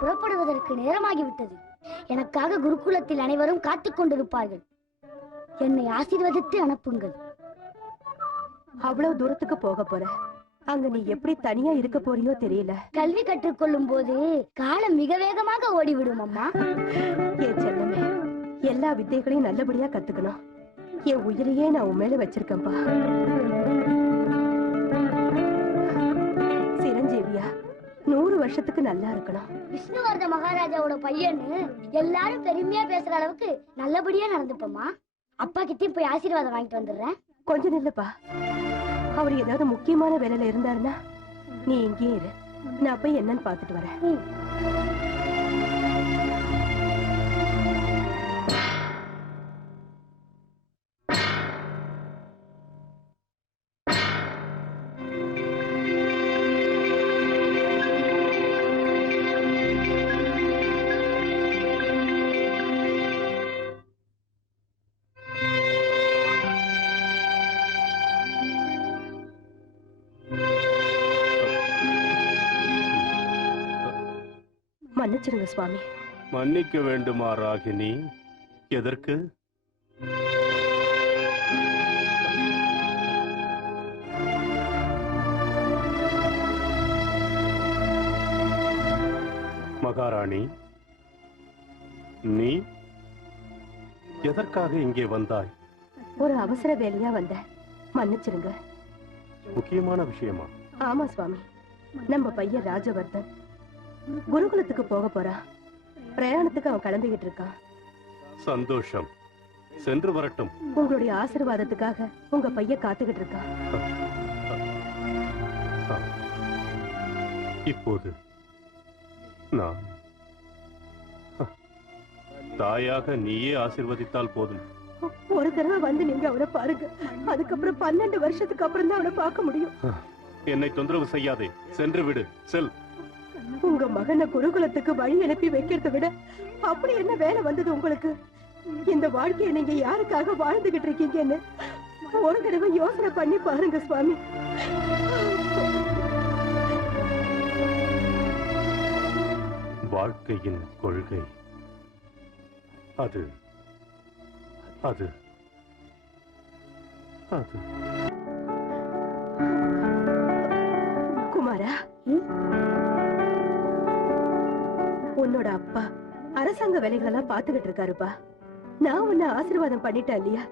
புறப்படுவதற்கு நேரமாகிவிட்டது. எனக்காக குருகுலத்தில் அனைவரும் காத்துக் கொண்டிருப்பார்கள். என்னை ஆசீர்வதித்து அனுப்புங்கள். அவ்வளவு தூரத்துக்கு போக போற, அங்க நீ எப்படி தனியா இருக்க போறியோ தெரியல. கல்வி கற்றுக்கொள்ளும் போது காலம் மிக வேகமாக ஓடிவிடும் அம்மா. என் செல்லமே, எல்லா வித்தைகளையும் நல்லபடியா கத்துக்கணும். என் உயிரையே நான் உன் மேல வச்சிருக்கேன்பா. சிரஞ்சீவியா 100 வருஷத்துக்கு நல்லா இருக்கணும். விஷ்ணுவர்த மகாராஜாவோட பையன்னு எல்லாரும் பெருமையா பேசுற அளவுக்கு நல்லபடியா நடந்துப்போமா. அப்பா கிட்டே போய் ஆசீர்வாதம் வாங்கிட்டு வந்துடுறேன். கொஞ்சம் நில்லுப்பா. அவர் ஏதாவது முக்கியமான வேலையில இருந்தாருன்னா நீ இங்கே இரு, நான் போய் என்னன்னு பாத்துட்டு வரேன். மன்னிச்சிருங்க சுவாமி. மன்னிக்க வேண்டுமா ராகினி? எதற்கு? மகாராணி, நீ எதற்காக இங்கே வந்தாய்? ஒரு அவசர வேலையா வந்த, மன்னிச்சிருங்க. முக்கியமான விஷயமா? ஆமா சுவாமி, நம்ம பையன் ராஜவர்தன் குருகுலத்துக்கு போக போறா. பிரயாணத்துக்கு அவன் கிளம்பிக்கிட்டு இருக்கான். சந்தோஷம். சென்று வரட்டும். உங்களுடைய ஆசீர்வாதத்துக்காக உங்க பையன் காத்துக்கிட்டு இருக்கா. இப்போது நான் தாயாக நீயே ஆசீர்வதித்தால் போதும். ஒரு தடவை வந்து நீங்க அவனை பாருங்க. அதுக்கப்புறம் 12 வருஷத்துக்கு அப்புறம் தான் அவனை பார்க்க முடியும். என்னை தொந்தரவு செய்யாதே, சென்று விடு. செல். உங்க மகனை குருகுலத்துக்கு வழி அனுப்பி வைக்கிறத விட அப்படி என்ன வேலை வந்தது உங்களுக்கு? இந்த வாழ்க்கையை நீங்க யாருக்காக வாழ்ந்துகிட்டு இருக்கீங்கன்னு ஒரு தடவை யோசனை பண்ணி பாருங்க சுவாமி. வாழ்க்கையின் கொள்கை அது அது அது குமாரா, உன்னோட அப்பா அரசாங்க வேலைகளெல்லாம் பாத்துக்கிட்டு இருக்காருப்பா. நான் உன்னை ஆசீர்வாதம் பண்ணிட்டேன் இல்லையா?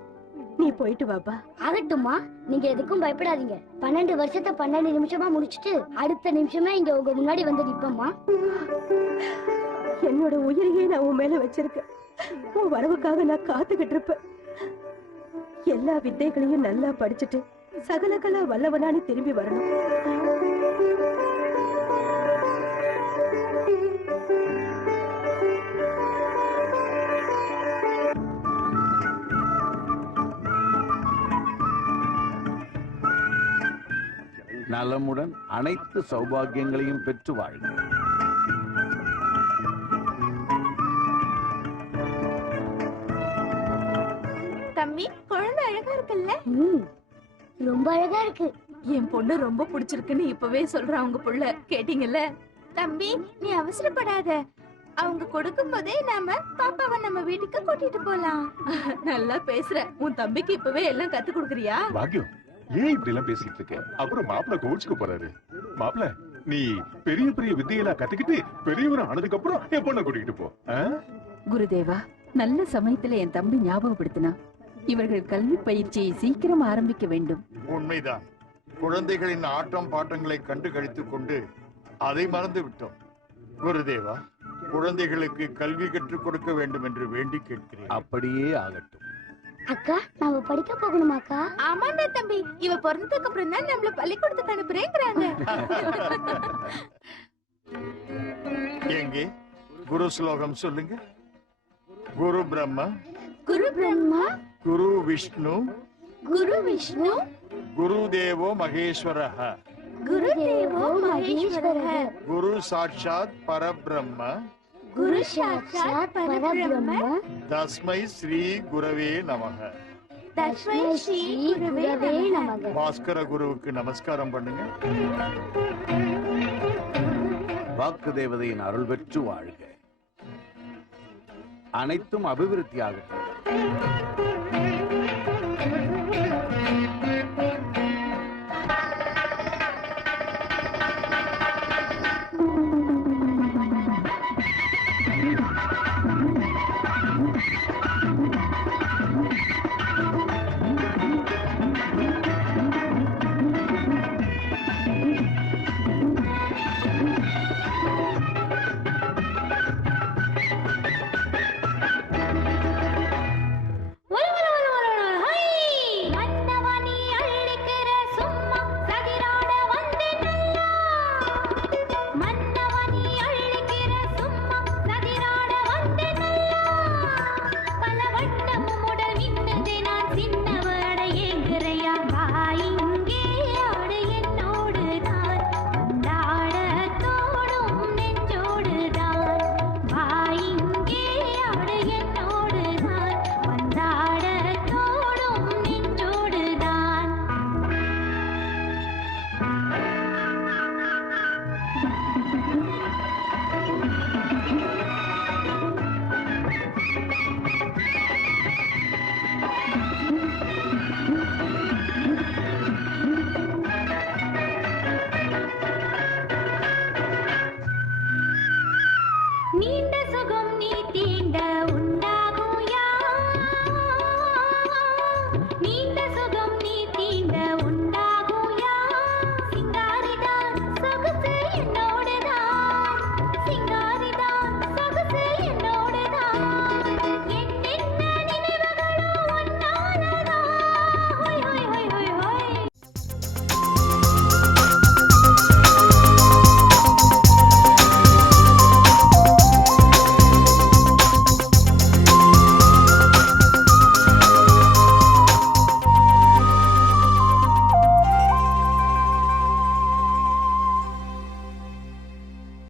நீ போயிட்டு வாப்பா. ஆகட்டும்மா, நீங்க எதுக்கும் பயப்படாதீங்க. 12 வருஷத்தை 12 நிமிஷமா முடிச்சிட்டு அடுத்த நிமிஷமே இங்க உங்க முன்னாடி வந்து நிப்பம்மா. என்னோட உயிரையே நான் உன் மேல வச்சிருக்கேன். உன் வரவுக்காக நான் காத்துக்கிட்டு இருப்பேன். எல்லா வித்தைகளையும் நல்லா படிச்சுட்டு சகலகலா வல்லவனானு திரும்பி வரணும். நலமுடன் அனைத்து சௌபாகியங்களையும் பெற்று வாழ்க. தம்பி, குழந்தை அழகா இருக்குல்ல? ரொம்ப அழகா இருக்கு. என் பொண்ணு ரொம்ப பிடிச்சிருக்குன்னு இப்பவே சொல்றா உங்க புள்ள. கேட்டீங்கல்ல? தம்பி, நீ அவசரப்படாத. அவங்க கொடுக்கும் போதே நாம பாப்பாவை நம்ம வீட்டுக்கு கூட்டிட்டு போலாம். நல்லா பேசுற. உன் தம்பிக்கு இப்பவே எல்லாம் கத்து கொடுக்கறியா? பாக்கியம், ஏன் இப்படி எல்லாம் பேசிட்டு இருக்க? அப்புறம் மாப்பிள்ள கோச்சுக்க போறாரு. மாப்பிள்ள, நீ பெரிய பெரிய வித்தையெல்லாம் கத்துக்கிட்டு பெரியவர் ஆனதுக்கு அப்புறம் என் பொண்ணை கூட்டிட்டு போ. குருதேவா, நல்ல சமயத்துல என் தம்பி ஞாபகப்படுத்தினா. இவர்கள் கல்வி பயிற்சியை சீக்கிரம் ஆரம்பிக்க வேண்டும். உண்மைதான். குழந்தைகளின் ஆட்டம் பாட்டங்களை கண்டு கழித்துக் கொண்டு அதை மறந்து விட்டோம். குருதேவா, குழந்தைகளுக்கு கல்வி கற்றுக் கொடுக்க வேண்டும் என்று வேண்டி கேட்கிறேன். அப்படியே ஆகட்டும். அக்கா, நாம படிக்க போகணுமா அக்கா? ஆமாண்டா தம்பி, இவ பிறந்ததுக்கு அப்புறம் தான் நம்மள பள்ளிக்கூடத்துக்கு அனுப்புறேங்கிறாங்க. எங்கே குரு ஸ்லோகம் சொல்லுங்க. குரு பிரம்மா, குரு பிரம்மா, குரு விஷ்ணு, குரு விஷ்ணு, குரு தேவோ மகேஸ்வரஹ, குரு தேவோ மகேஸ்வரஹ, குரு சாட்சாத் பரபிரம்ம, குரு சாட்சாத் பரபிரம்ம, தஸ்மை ஸ்ரீ குரவே நமக. தஸ்மை ஸ்ரீ குரவே நமக. பாஸ்கர குருவுக்கு நமஸ்காரம் பண்ணுங்க. வாக்கு தேவதையின் அருள் பெற்று வாழ்க. அனைத்தும் அபிவிருத்தியாகட்டும்.